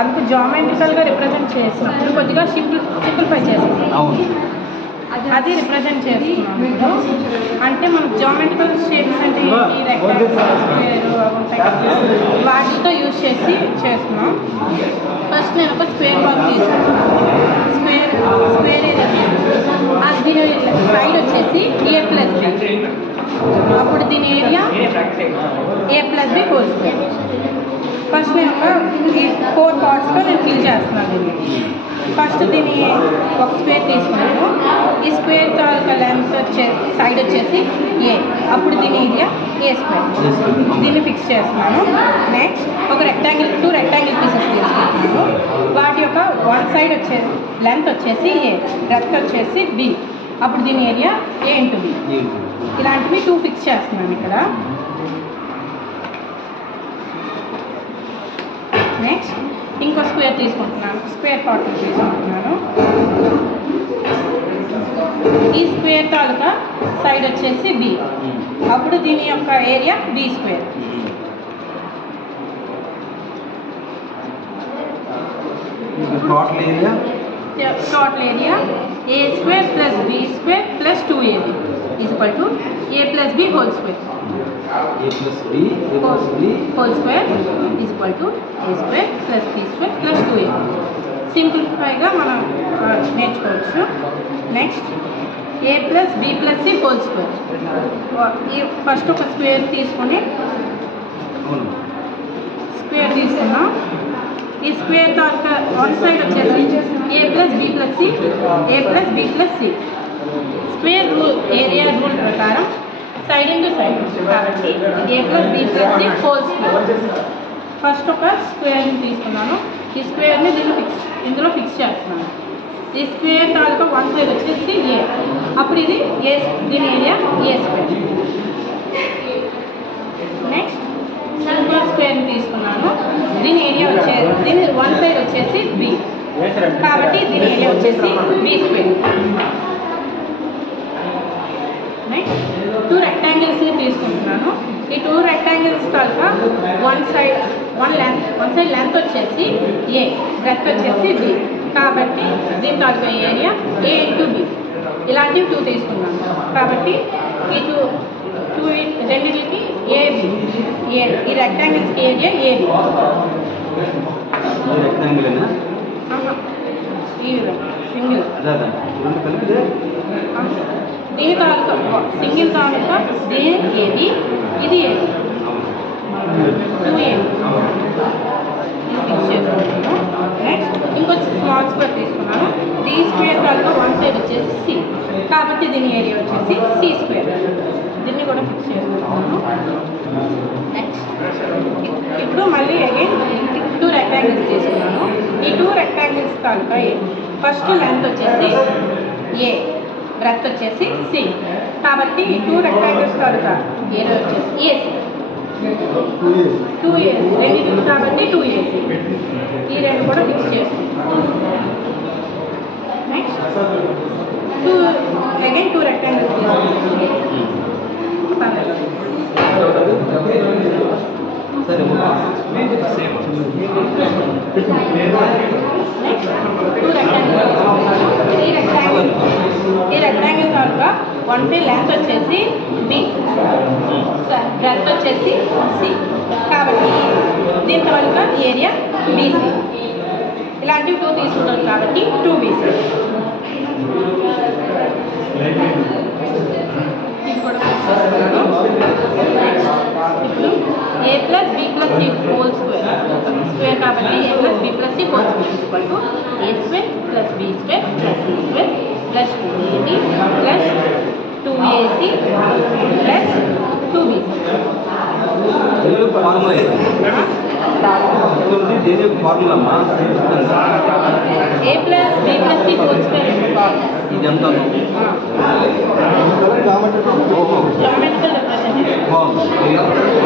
అందుకు జామెట్రికల్గా రిప్రజెంట్ చేసినప్పుడు కొద్దిగా సింప్లిఫై చేస్తాం, అది రిప్రజెంట్ చేస్తున్నాం. అంటే మనం జామెట్రికల్ షేప్స్ అంటే వాటితో యూజ్ చేసి చేస్తున్నాం. ఫస్ట్ నేను ఒక స్క్వేర్ బాక్స్ తీసుకున్నాను. స్క్వేర్ ఏదైతే దీని సైడ్ వచ్చేసి A+B, అప్పుడు దీని area A+B whole square. First నేను ఒక 4 పార్ట్స్తో నేను ఫిల్ చేస్తున్నాను దీన్ని. ఫస్ట్ దీన్ని ఒక స్క్వేర్ తీసుకున్నాను. ఈ స్క్వేర్ తాలూకా లెంత్ సైడ్ వచ్చేసి A, అప్పుడు దీని ఏరియా A². దీన్ని ఫిక్స్ చేస్తున్నాను. నెక్స్ట్ ఒక టూ రెక్టాంగిల్ పీసెస్ తీసుకుంటున్నాను. వాటి యొక్క వన్ సైడ్ లెంత్ వచ్చేసి A, బ్రెడ్త్ వచ్చేసి B, అప్పుడు దీని ఏరియా A × B. ఇలాంటివి 2 ఫిక్స్ చేస్తున్నాను ఇక్కడ. నెక్స్ట్ ఇంకో స్క్వేర్ తీసుకుంటున్నాను, స్క్వేర్ పార్ట్ తీసుకుంటున్నాను. ఈ స్క్వేర్ తాలూకా సైడ్ వచ్చేసి B, అప్పుడు దీని యొక్క area B². Total area A² + B² + 2AB = A+B whole square. A+B whole square = A² + B² + 2AB. సింప్లిఫైగా మనం నేర్చుకోవచ్చు. Next A+B + C whole square. ఈ ఫస్ట్ ఒక స్క్వేర్ తీసుకున్నాం. ఈ స్క్వేర్ తాలూకా వన్ సైడ్ వచ్చేసి A+B + C, A+B + C. Square area rule ప్రకారం side into side కాబట్టి A+B + C whole square. First ఒక స్క్వేర్ని తీసుకున్నాను. ఈ స్క్వేర్ని ఇందులో ఫిక్స్ చేస్తున్నాను. ఈ స్క్వేర్ తాలూకా వన్ సైడ్ వచ్చేసి A, అప్పుడు ఇది దీని ఏరియా A². నెక్స్ట్ ఇంకో స్క్వేర్ని తీసుకున్నాను. దీని ఏరియా దీని వన్ సైడ్ వచ్చేసి B, కాబట్టి దీని ఏరియా వచ్చేసి B². నెక్స్ట్ 2 రెక్టాంగిల్స్ని తీసుకుంటున్నాను. ఈ 2 రెక్టాంగిల్స్ తాలూకా వన్ సైడ్ లెంత్ వచ్చేసి A, బ్రెడ్త్ వచ్చేసి B, కాబట్టి దీని తాలూకా ఏరియా A × B. ఇలాంటివి 2 తీసుకున్నాను. కాబట్టి ఈ 2 రెండింటికి AB, ఈ రెక్టాంగిల్స్కి ఏరియా AB. సింగిల్ దీని తాలూకా సింగిల్ తాలూకా దీని AB, ఇది AB, 2AB ఫిక్స్ చేసుకుంటున్నాను. నెక్స్ట్ ఇంకొంచెం స్మాల్ స్క్వేర్ తీసుకున్నాను. D² తాలూకా వన్ సైడ్ వచ్చేసి C, కాబట్టి దీని ఏరియా వచ్చేసి C². దీన్ని కూడా ఫిక్స్ చేసుకుంటున్నాను. నెక్స్ట్ ఇప్పుడు మళ్ళీ అగైన్ 2 రెక్టాంగిల్స్ తీసుకున్నాను. ఈ 2 రెక్టాంగిల్స్ తాలూకా ఫస్ట్ లెంత్ వచ్చేసి A, బ్రెడ్త్ వచ్చేసి C, కాబట్టి ఈ 2 రెక్టాంగిల్స్ తాలూకా ఏరియా వచ్చేసి AC, 2AC రెండింటికి కాబట్టి 2AC. ఈ రెండు కూడా ఫిక్స్ చేసుకుంటాం. నెక్స్ట్ అగైన్ 2 రెక్టాంగిల్స్ తీసుకుంటాం. ఈ రెక్టాంగిల్ తాలూకా వన్ సైడ్ లెంత్ వచ్చేసి B, బ్రెడ్త్ వచ్చేసి C, కాబట్టి దీని తాలూకా ఏరియా BC. ఇలాంటివి 2 తీసుకుంటాం కాబట్టి 2BC. ఇప్పుడు A+B + C హోల్ స్క్వేర్ కాబట్టి A+B + C whole square A² + B² + C² + 2AB + 2AC + 2BC. Formula A+B + C whole square ఇది ఎంత జామెట్రికల్ రిప్రజెంటేషన్.